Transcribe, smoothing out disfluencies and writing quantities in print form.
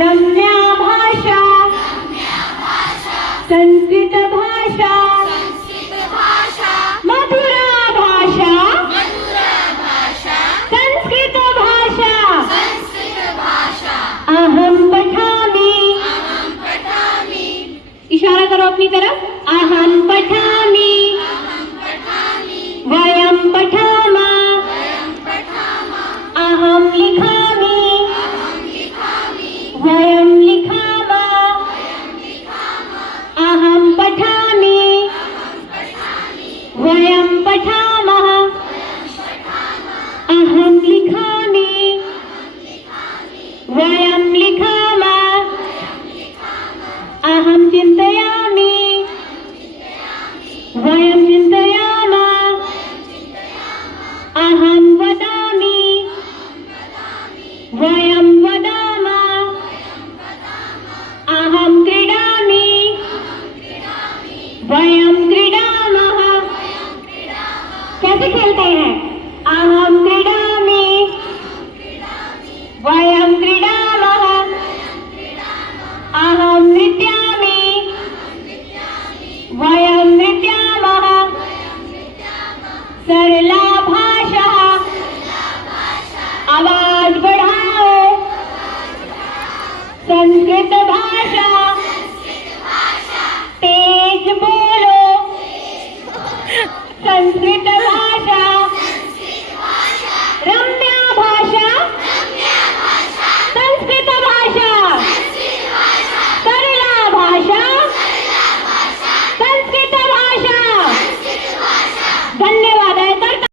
रम्या भाषा संस्कृत भाषा मधुरा भाषा संस्कृत भाषा अहम पठामि इशारा करो अपनी तरफ अहम पठामि वयम पठामः अहम लिखामि वयम लिखामः अहम पठामि वयम पठामः अहम लिखामि वयम लिखामः अहम चिन्तयामि वयम चिन्तयामः अहम वदामि वयम